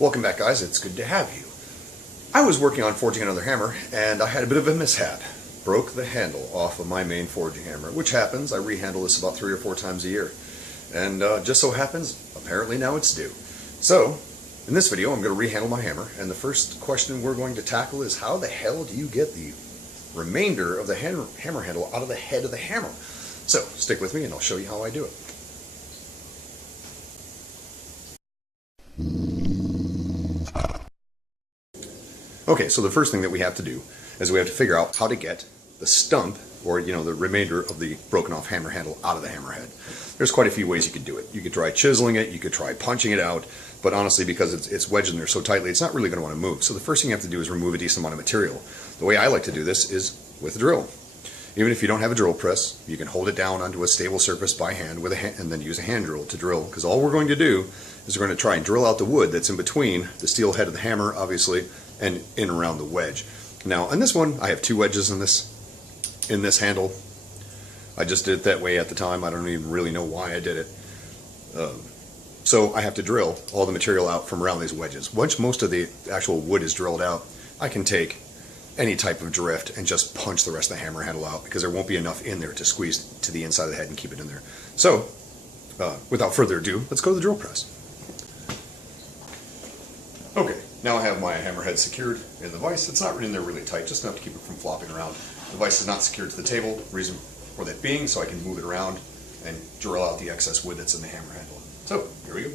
Welcome back, guys. It's good to have you. I was working on forging another hammer and I had a bit of a mishap. Broke the handle off of my main forging hammer, which happens. I rehandle this about 3 or 4 times a year. And just so happens, apparently now it's due. So, in this video I'm going to rehandle my hammer, and the first question we're going to tackle is how the hell do you get the remainder of the hammer handle out of the head of the hammer? So, stick with me and I'll show you how I do it. Okay, so the first thing that we have to do is we have to figure out how to get the stump, or the remainder of the broken off hammer handle out of the hammerhead. There's quite a few ways you could do it. You could try chiseling it, you could try punching it out, but honestly, because it's wedged in there so tightly, it's not really going to want to move. So the first thing you have to do is remove a decent amount of material. The way I like to do this is with a drill. Even if you don't have a drill press, you can hold it down onto a stable surface by hand with and then use a hand drill to drill, because all we're going to do is we're going to try and drill out the wood that's in between the steel head of the hammer, obviously, and in around the wedge. Now, on this one, I have 2 wedges in this handle. I just did it that way at the time. I don't even really know why I did it. So I have to drill all the material out from around these wedges. Once most of the actual wood is drilled out, I can take any type of drift and just punch the rest of the hammer handle out, because there won't be enough in there to squeeze to the inside of the head and keep it in there. So, without further ado, let's go to the drill press. Okay, now I have my hammerhead secured in the vise. It's not in there really tight, just enough to keep it from flopping around. The vise is not secured to the table, reason for that being so I can move it around and drill out the excess wood that's in the hammer handle. So, here we go.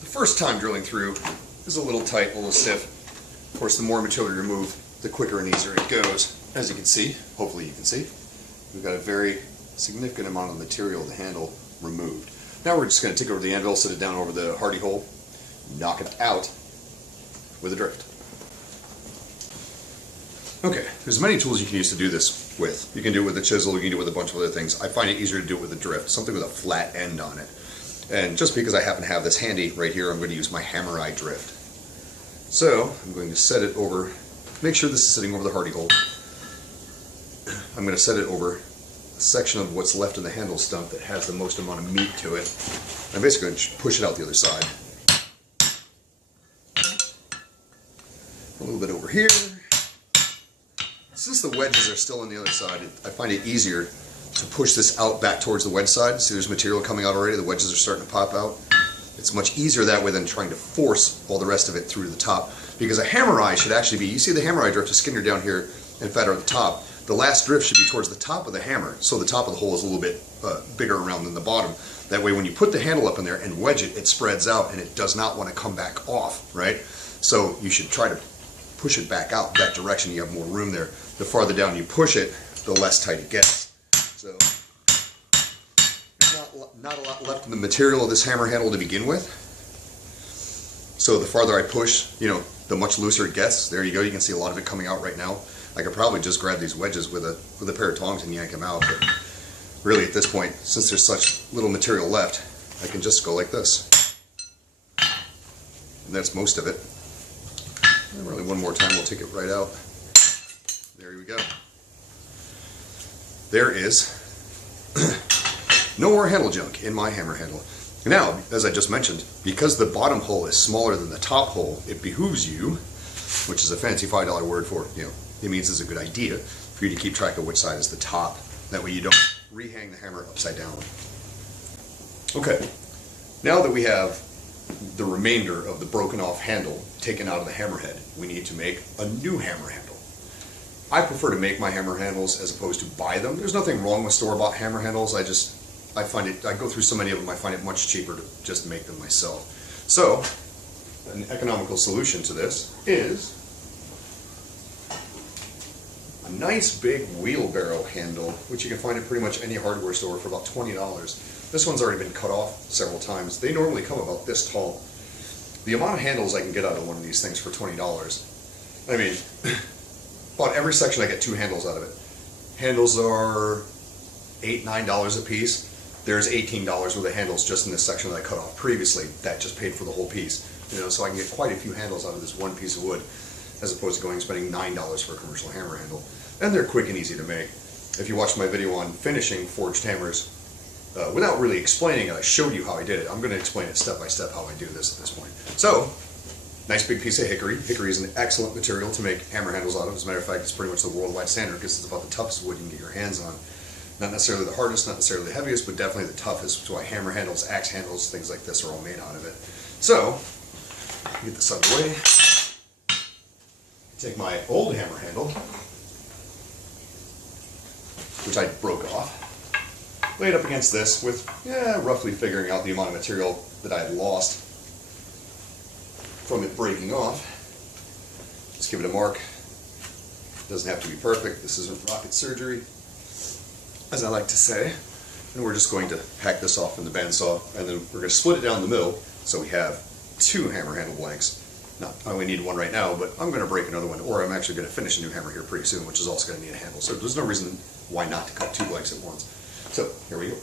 The first time drilling through is a little tight, a little stiff. Of course, the more material you remove, the quicker and easier it goes. As you can see, hopefully you can see, we've got a very significant amount of material of the handle removed. Now we're just going to take over the anvil, set it down over the hardy hole, knock it out with a drift. Okay, there's many tools you can use to do this with. You can do it with a chisel, you can do it with a bunch of other things. I find it easier to do it with a drift, something with a flat end on it. And just because I happen to have this handy right here, I'm going to use my hammer eye drift. So, I'm going to set it over, make sure this is sitting over the hardy hole. I'm going to set it over a section of what's left in the handle stump that has the most amount of meat to it. I'm basically going to push it out the other side. A little bit over here. Since the wedges are still on the other side, I find it easier to push this out back towards the wedge side. See, there's material coming out already. The wedges are starting to pop out. It's much easier that way than trying to force all the rest of it through the top. Because a hammer eye should actually be, you see the hammer eye drift is skinnier down here and fatter at the top. The last drift should be towards the top of the hammer, so the top of the hole is a little bit bigger around than the bottom. That way when you put the handle up in there and wedge it, it spreads out and it does not want to come back off, right? So you should try to push it back out that direction. You have more room there. The farther down you push it, the less tight it gets. So, there's not a lot left in the material of this hammer handle to begin with. So the farther I push, the much looser it gets. There you go. You can see a lot of it coming out right now. I could probably just grab these wedges with a pair of tongs and yank them out. But really, at this point, since there's such little material left, I can just go like this. And that's most of it. And really, one more time, we'll take it right out. There we go. There is no more handle junk in my hammer handle. Now, as I just mentioned, because the bottom hole is smaller than the top hole, it behooves you, which is a fancy $5 word for, it means it's a good idea for you to keep track of which side is the top. That way you don't rehang the hammer upside down. Okay, now that we have the remainder of the broken off handle taken out of the hammerhead, we need to make a new hammer handle. I prefer to make my hammer handles as opposed to buy them. There's nothing wrong with store-bought hammer handles. I go through so many of them, I find it much cheaper to just make them myself. So, an economical solution to this is a a nice big wheelbarrow handle, which you can find at pretty much any hardware store for about $20. This one's already been cut off several times. They normally come about this tall. The amount of handles I can get out of one of these things for $20, I mean, about every section I get 2 handles out of it. Handles are $8, $9 a piece. There's $18 worth of handles just in this section that I cut off previously. That just paid for the whole piece. You know, so I can get quite a few handles out of this one piece of wood, as opposed to going and spending $9 for a commercial hammer handle. And they're quick and easy to make. If you watched my video on finishing forged hammers, without really explaining it, I showed you how I did it. I'm going to explain it step by step how I do this at this point. So, nice big piece of hickory. Hickory is an excellent material to make hammer handles out of. As a matter of fact, it's pretty much the worldwide standard because it's about the toughest wood you can get your hands on. Not necessarily the hardest, not necessarily the heaviest, but definitely the toughest. That's why hammer handles, axe handles, things like this are all made out of it. So, get this out of the way. Take my old hammer handle, which I broke off, lay it up against this with, roughly figuring out the amount of material that I had lost from it breaking off. Just give it a mark. Doesn't have to be perfect. This isn't rocket surgery, as I like to say. And we're just going to hack this off in the bandsaw, and then we're going to split it down the middle so we have 2 hammer handle blanks. Now, I only need one right now, but I'm going to break another one, or I'm actually going to finish a new hammer here pretty soon, which is also going to need a handle. So there's no reason why not to cut 2 blanks at once. So, here we go.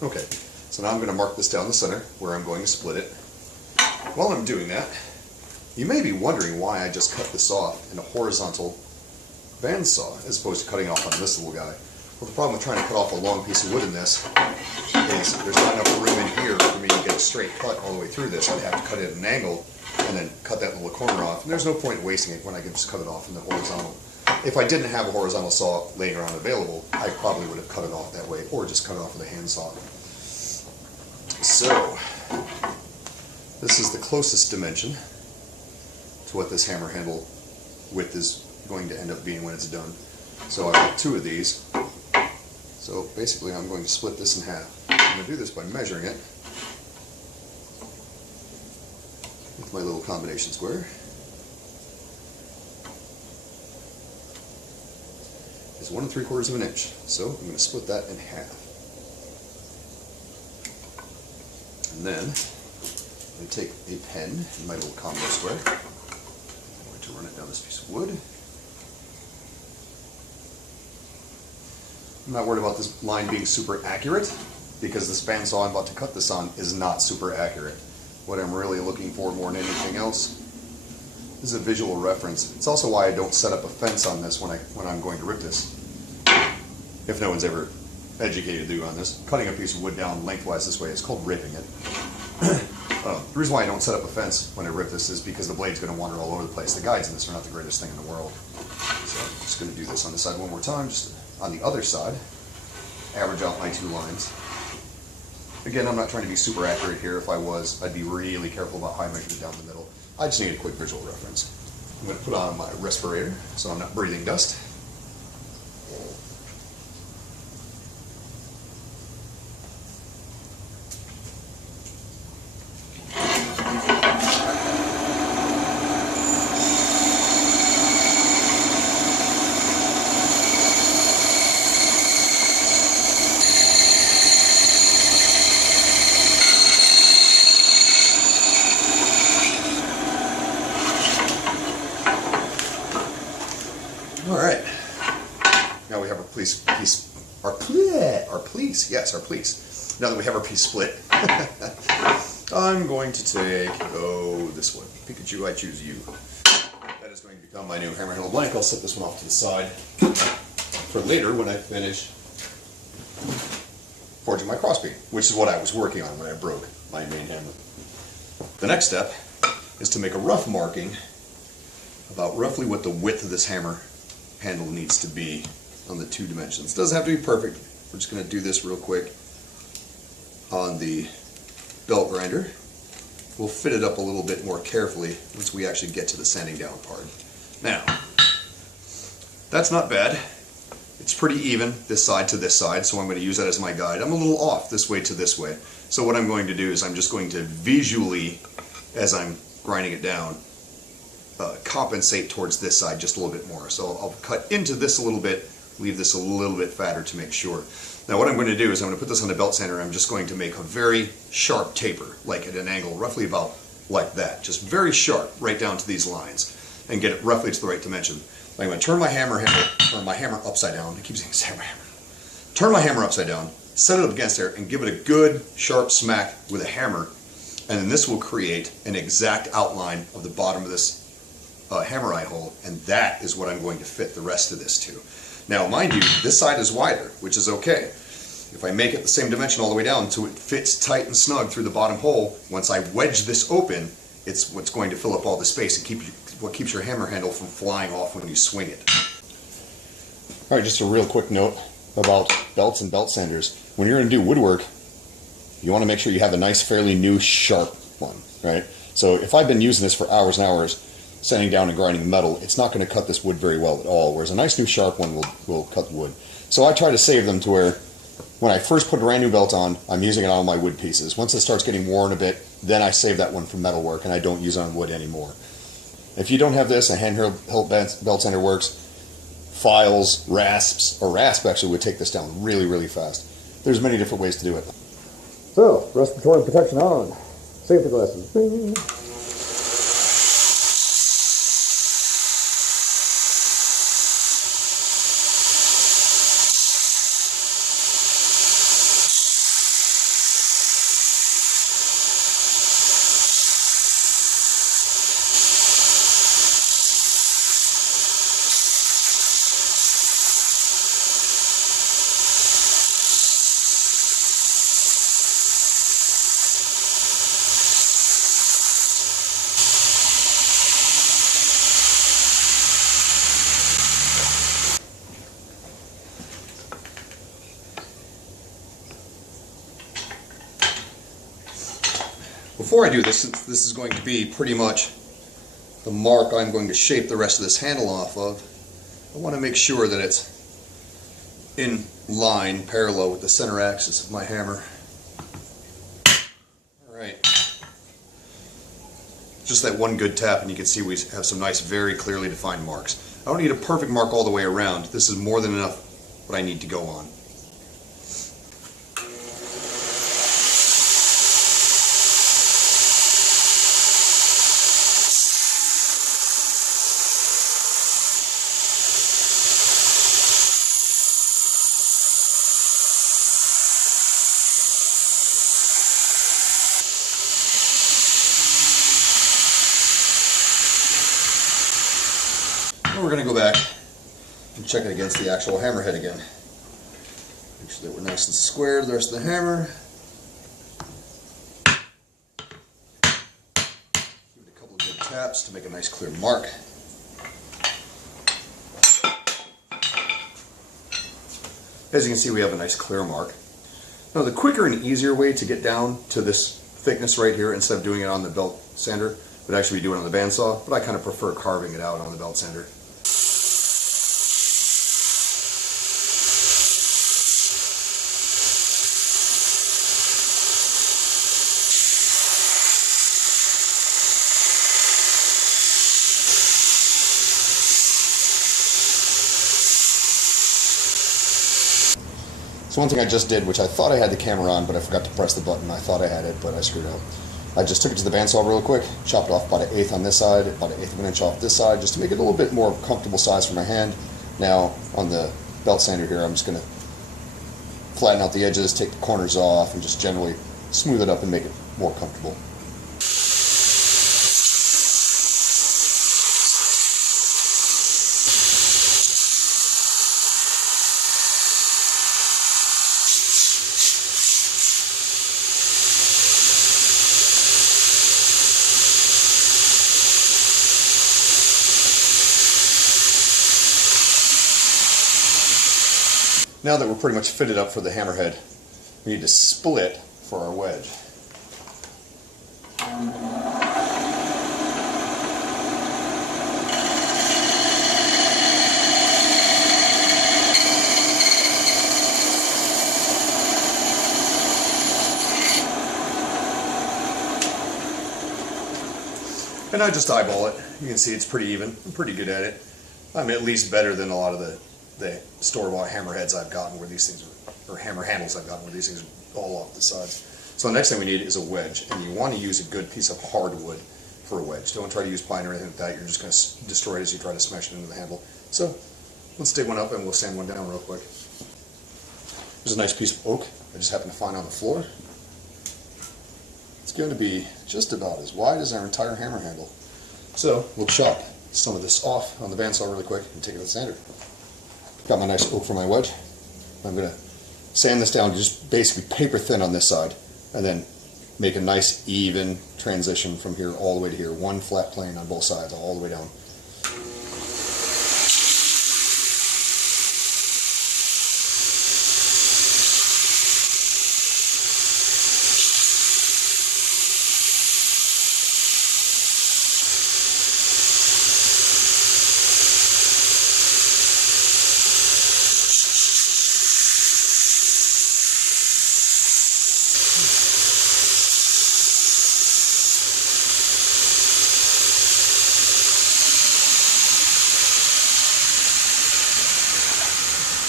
Okay, so now I'm going to mark this down the center where I'm going to split it. While I'm doing that, you may be wondering why I just cut this off in a horizontal bandsaw as opposed to cutting off on this little guy. Well, the problem with trying to cut off a long piece of wood in this is there's not enough room in here for me to get a straight cut all the way through this. I'd have to cut it at an angle and then cut that little corner off. And there's no point in wasting it when I can just cut it off in the horizontal. If I didn't have a horizontal saw laying around available, I probably would have cut it off that way, or just cut it off with a hand saw. So, this is the closest dimension to what this hammer handle width is going to end up being when it's done. So I've got 2 of these. So basically I'm going to split this in half. I'm going to do this by measuring it with my little combination square. It's 1 3/4 of an inch. So I'm going to split that in half. And then I'm going to take a pen in my little combo square. I'm going to run it down this piece of wood. I'm not worried about this line being super accurate because this bandsaw I'm about to cut this on is not super accurate. What I'm really looking for more than anything else is a visual reference. It's also why I don't set up a fence on this when I'm going to rip this. If no one's ever educated you on this, cutting a piece of wood down lengthwise this way is called ripping it. The reason why I don't set up a fence when I rip this is because the blade's going to wander all over the place. The guides in this are not the greatest thing in the world. So I'm just going to do this on this side one more time, just on the other side, average out my 2 lines. Again, I'm not trying to be super accurate here. If I was, I'd be really careful about how I measured it down the middle. I just need a quick visual reference. I'm going to put on my respirator so I'm not breathing dust. Alright, now we have our piece. Now that we have our piece split, I'm going to take, this one. Pikachu, I choose you. That is going to become my new hammer handle blank. I'll set this one off to the side for later when I finish forging my crossbeam, which is what I was working on when I broke my main hammer. The next step is to make a rough marking about roughly what the width of this hammer handle needs to be on the 2 dimensions. It doesn't have to be perfect. We're just going to do this real quick on the belt grinder. We'll fit it up a little bit more carefully once we actually get to the sanding down part. Now, that's not bad. It's pretty even, this side to this side, so I'm going to use that as my guide. I'm a little off this way to this way. So what I'm going to do is I'm just going to visually, as I'm grinding it down, compensate towards this side just a little bit more. So I'll cut into this a little bit, leave this a little bit fatter to make sure. Now what I'm going to do is I'm going to put this on the belt sander. I'm just going to make a very sharp taper, like at an angle roughly about like that. Just very sharp, right down to these lines, and get it roughly to the right dimension. I'm going to turn my hammer upside down. I keep saying hammer. Turn my hammer upside down, set it up against there, and give it a good sharp smack with a hammer, and then this will create an exact outline of the bottom of this hammer eye hole, and that is what I'm going to fit the rest of this to. Now, mind you, this side is wider, which is okay. If I make it the same dimension all the way down so it fits tight and snug through the bottom hole, once I wedge this open, it's what's going to fill up all the space and what keeps your hammer handle from flying off when you swing it. Alright, just a real quick note about belts and belt sanders. When you're going to do woodwork, you want to make sure you have a nice, fairly new, sharp one, right? So if I've been using this for hours and hours, sanding down and grinding metal, it's not going to cut this wood very well at all, whereas a nice new sharp one will cut the wood. So I try to save them to where when I first put a brand new belt on, I'm using it on my wood pieces. Once it starts getting worn a bit, then I save that one for metal work and I don't use it on wood anymore. If you don't have this, a handheld belt sander works. Files, rasps, or rasp actually would take this down really, really fast. There's many different ways to do it. So, respiratory protection on. Safety glasses. Bing. Before I do this, since this is going to be pretty much the mark I'm going to shape the rest of this handle off of, I want to make sure that it's in line, parallel with the center axis of my hammer. Alright. Just that one good tap and you can see we have some nice, very clearly defined marks. I don't need a perfect mark all the way around. This is more than enough what I need to go on. We're going to go back and check it against the actual hammerhead again. Make sure that we're nice and square to the rest of the hammer. Give it a couple of good taps to make a nice clear mark. As you can see, we have a nice clear mark. Now the quicker and easier way to get down to this thickness right here, instead of doing it on the belt sander, would actually be doing it on the bandsaw, but I kind of prefer carving it out on the belt sander. So one thing I just did, which I thought I had the camera on, but I forgot to press the button. I thought I had it, but I screwed up. I just took it to the bandsaw real quick, chopped off about 1/8 on this side, about 1/8 of an inch off this side, just to make it a little bit more comfortable size for my hand. Now, on the belt sander here, I'm just going to flatten out the edges, take the corners off, and just generally smooth it up and make it more comfortable. Now that we're pretty much fitted up for the hammerhead, we need to split for our wedge. And I just eyeball it. You can see it's pretty even. I'm pretty good at it. I'm at least better than a lot of the store-bought hammerheads I've gotten where these things are, or hammer handles I've gotten where these things are all off the sides. So the next thing we need is a wedge, and you want to use a good piece of hardwood for a wedge. Don't try to use pine or anything like that. You're just going to destroy it as you try to smash it into the handle. So let's dig one up and we'll sand one down real quick. There's a nice piece of oak I just happened to find on the floor. It's going to be just about as wide as our entire hammer handle. So we'll chop some of this off on the bandsaw really quick and take it to the sander. Got my nice oak for my wedge. I'm going to sand this down just basically paper thin on this side, and then make a nice even transition from here all the way to here. One flat plane on both sides all the way down.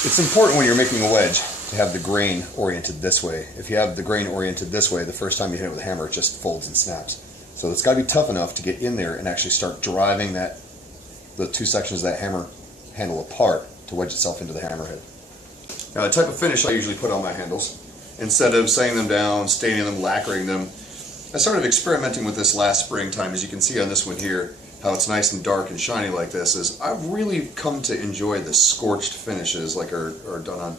It's important when you're making a wedge to have the grain oriented this way. If you have the grain oriented this way, the first time you hit it with a hammer, it just folds and snaps. So it's got to be tough enough to get in there and actually start driving the two sections of that hammer handle apart to wedge itself into the hammerhead. Now the type of finish I usually put on my handles, instead of sanding them down, staining them, lacquering them, I started experimenting with this last springtime. As you can see on this one here, how it's nice and dark and shiny like this, is I've really come to enjoy the scorched finishes like are done on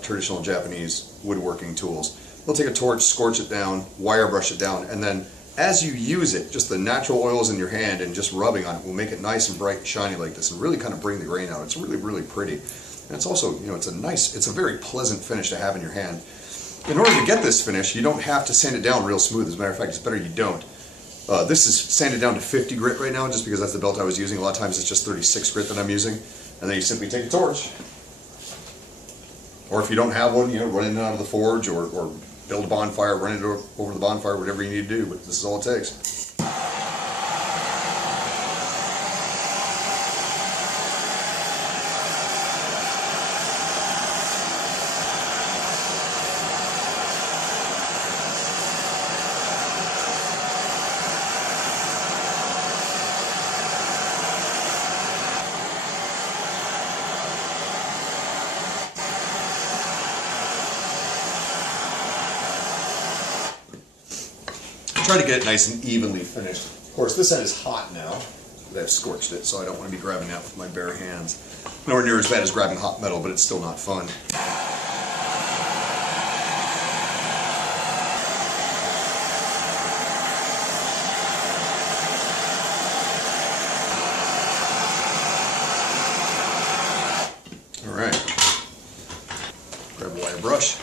traditional Japanese woodworking tools. They'll take a torch, scorch it down, wire brush it down, and then as you use it, just the natural oils in your hand and just rubbing on it will make it nice and bright and shiny like this and really kind of bring the grain out. It's really, really pretty. And it's also, it's a very pleasant finish to have in your hand. In order to get this finish, you don't have to sand it down real smooth. As a matter of fact, it's better you don't. This is sanded down to 50 grit right now, just because that's the belt I was using. A lot of times it's just 36 grit that I'm using. And then you simply take a torch, or if you don't have one, run it out of the forge, or build a bonfire, run it over the bonfire, whatever you need to do, but this is all it takes. Try to get it nice and evenly finished. Of course, this end is hot now, but I've scorched it, so I don't want to be grabbing that with my bare hands. Nowhere near as bad as grabbing hot metal, but it's still not fun. Alright. Grab a wire brush.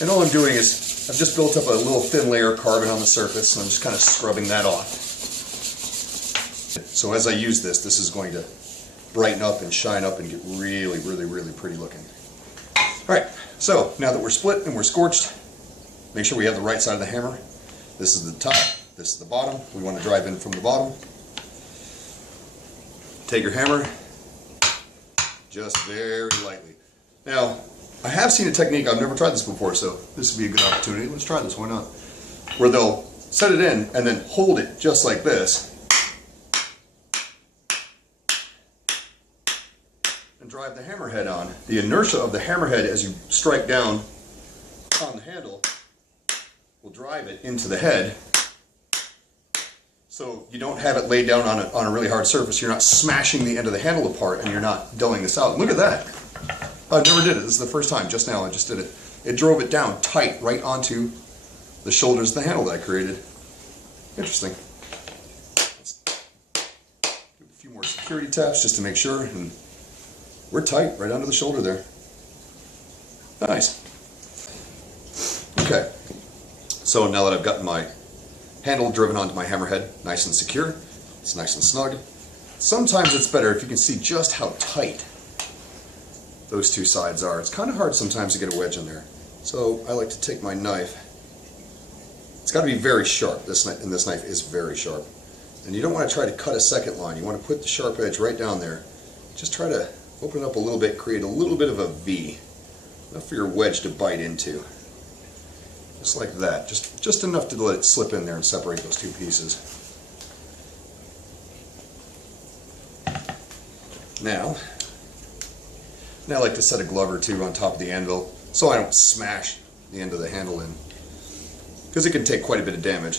And all I'm doing is I've just built up a little thin layer of carbon on the surface, and I'm just kind of scrubbing that off. So as I use this, this is going to brighten up and shine up and get really, really, really pretty looking. Alright, so now that we're split and we're scorched, make sure we have the right side of the hammer. This is the top, this is the bottom. We want to drive in from the bottom. Take your hammer, just very lightly. Now, I have seen a technique, I've never tried this before, so this would be a good opportunity. Let's try this, why not? Where they'll set it in and then hold it just like this and drive the hammerhead on. The inertia of the hammerhead as you strike down on the handle will drive it into the head, so you don't have it laid down on a really hard surface. You're not smashing the end of the handle apart, and you're not dulling this out. Look at that. I never did it. This is the first time. Just now I just did it. It drove it down tight right onto the shoulders of the handle that I created. Interesting. Let's do a few more security taps just to make sure, and we're tight right onto the shoulder there. Nice. Okay. So now that I've gotten my handle driven onto my hammerhead nice and secure, it's nice and snug. Sometimes it's better if you can see just how tight those two sides are. It's kind of hard sometimes to get a wedge in there. So I like to take my knife, It's got to be very sharp. This knife is very sharp. And you don't want to try to cut a second line. You want to put the sharp edge right down there. Just try to open it up a little bit, create a little bit of a V. Enough for your wedge to bite into. Just like that. Just enough to let it slip in there and separate those two pieces. Now I like to set a glove or two on top of the anvil so I don't smash the end of the handle in, because it can take quite a bit of damage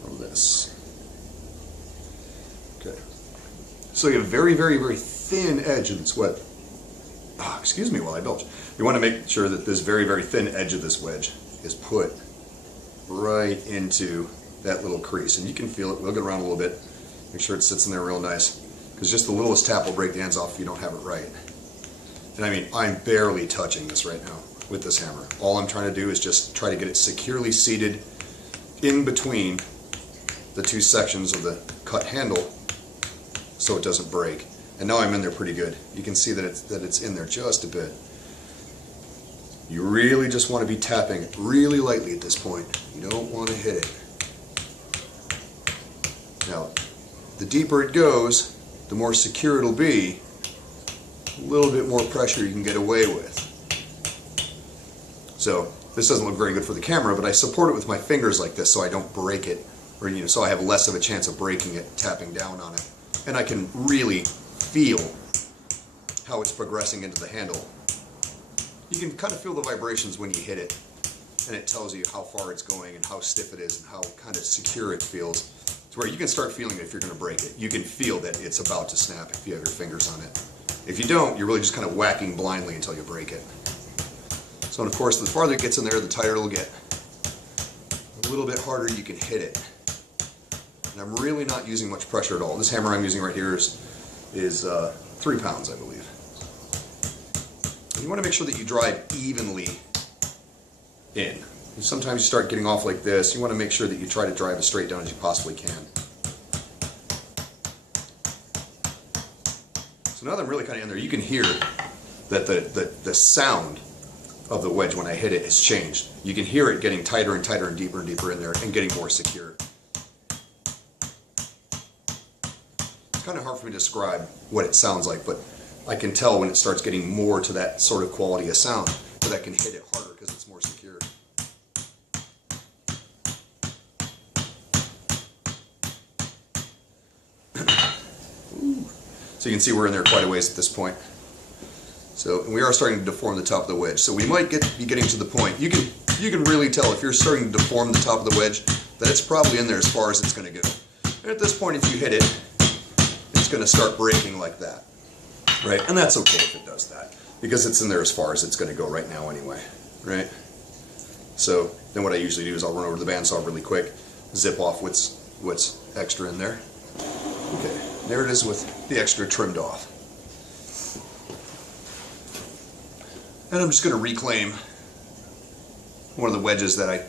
from this. Okay, so you have a very, very, very thin edge of this wedge. Excuse me while I belch. You want to make sure that this very, very thin edge of this wedge is put right into that little crease, and you can feel it. Wiggle it around a little bit. Make sure it sits in there real nice, because just the littlest tap will break the ends off if you don't have it right. And I mean, I'm barely touching this right now with this hammer. All I'm trying to do is just try to get it securely seated in between the two sections of the cut handle so it doesn't break. And now I'm in there pretty good. You can see that it's in there just a bit. You really just want to be tapping it really lightly at this point. You don't want to hit it. Now, the deeper it goes, the more secure it'll be, a little bit more pressure you can get away with. So this doesn't look very good for the camera, but I support it with my fingers like this so I don't break it, or so I have less of a chance of breaking it tapping down on it. And I can really feel how it's progressing into the handle. You can kind of feel the vibrations when you hit it, and it tells you how far it's going and how stiff it is and how kind of secure it feels. To where you can start feeling it if you're going to break it. You can feel that it's about to snap if you have your fingers on it. If you don't, you're really just kind of whacking blindly until you break it. So, and of course, the farther it gets in there, the tighter it'll get. A little bit harder you can hit it. And I'm really not using much pressure at all. This hammer I'm using right here is 3 pounds, I believe. And you want to make sure that you drive evenly in. Sometimes you start getting off like this. You want to make sure that you try to drive as straight down as you possibly can. So now that I'm really kind of in there, you can hear that the sound of the wedge when I hit it has changed. You can hear it getting tighter and tighter and deeper in there and getting more secure. It's kind of hard for me to describe what it sounds like, but I can tell when it starts getting more to that sort of quality of sound, that I can hit it harder because it's more secure. So you can see we're in there quite a ways at this point. So we are starting to deform the top of the wedge. So we might be getting to the point. You can really tell if you're starting to deform the top of the wedge that it's probably in there as far as it's going to go. And at this point, if you hit it, it's going to start breaking like that, right? And that's okay if it does that, because it's in there as far as it's going to go right now anyway, right? So then what I usually do is I'll run over to the bandsaw really quick, zip off what's extra in there. Okay, there it is with the extra trimmed off. And I'm just going to reclaim one of the wedges that I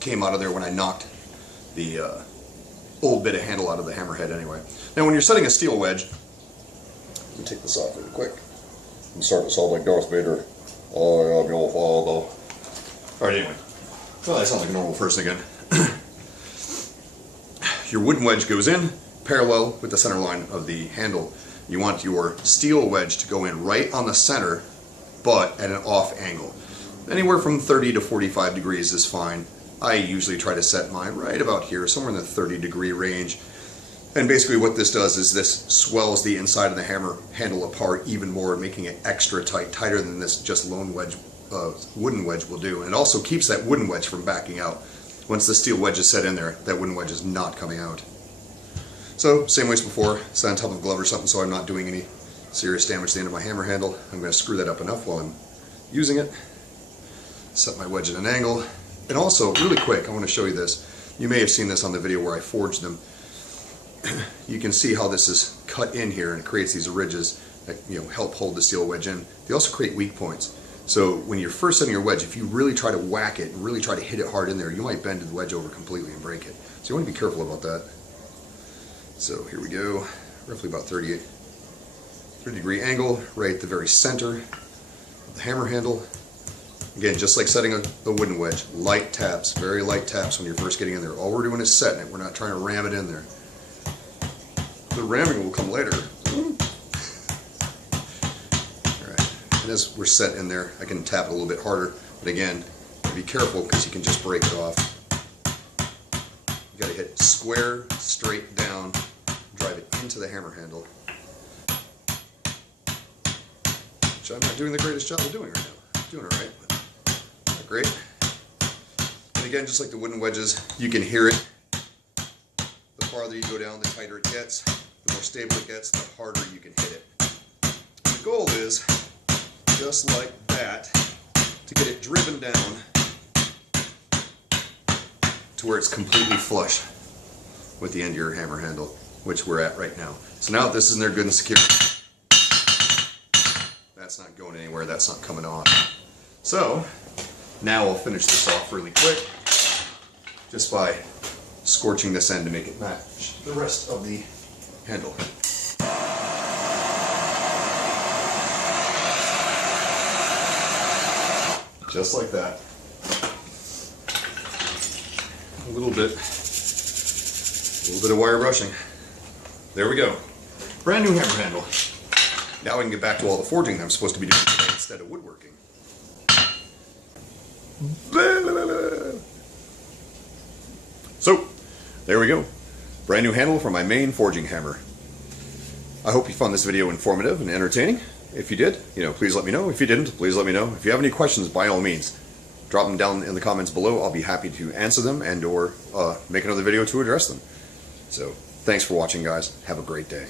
came out of there when I knocked the old bit of handle out of the hammerhead anyway. Now when you're setting a steel wedge, let me take this off really quick. I'm starting to sound like Darth Vader. Oh, yeah, Alright, anyway. Well, that sounds like a normal person again. Your wooden wedge goes in parallel with the center line of the handle. You want your steel wedge to go in right on the center, but at an off angle. Anywhere from 30 to 45 degrees is fine. I usually try to set mine right about here, somewhere in the 30-degree range. And basically what this does is this swells the inside of the hammer handle apart even more, making it extra tight, tighter than this just lone wedge, wooden wedge will do. And it also keeps that wooden wedge from backing out. Once the steel wedge is set in there, that wooden wedge is not coming out. So, same way as before, set on top of a glove or something so I'm not doing any serious damage to the end of my hammer handle. I'm going to screw that up enough while I'm using it. Set my wedge at an angle. And also, really quick, I want to show you this. You may have seen this on the video where I forged them. You can see how this is cut in here and it creates these ridges that help hold the steel wedge in. They also create weak points. So when you're first setting your wedge, if you really try to whack it and really try to hit it hard in there, you might bend the wedge over completely and break it. So you want to be careful about that. So here we go, roughly about 30-degree angle right at the very center of the hammer handle. Again, just like setting a wooden wedge, light taps, very light taps when you're first getting in there. All we're doing is setting it. We're not trying to ram it in there. The ramming will come later. Alright, and as we're set in there, I can tap it a little bit harder, but again, be careful because you can just break it off. You got to hit square, straight down, drive it into the hammer handle. Which I'm not doing the greatest job of doing right now. I'm doing alright, but not great. And again, just like the wooden wedges, you can hear it. The farther you go down, the tighter it gets. The more stable it gets, the harder you can hit it. And the goal is, just like that, to get it driven down to where it's completely flush with the end of your hammer handle, which we're at right now. So now that this is in there good and secure, that's not going anywhere, that's not coming off. So now I'll finish this off really quick just by scorching this end to make it match the rest of the handle. Just like that. A little bit of wire brushing. There we go. Brand new hammer handle. Now I can get back to all the forging that I'm supposed to be doing today instead of woodworking. So, there we go. Brand new handle for my main forging hammer. I hope you found this video informative and entertaining. If you did, please let me know. If you didn't, please let me know. If you have any questions, by all means, drop them down in the comments below. I'll be happy to answer them and or make another video to address them. So, thanks for watching, guys. Have a great day.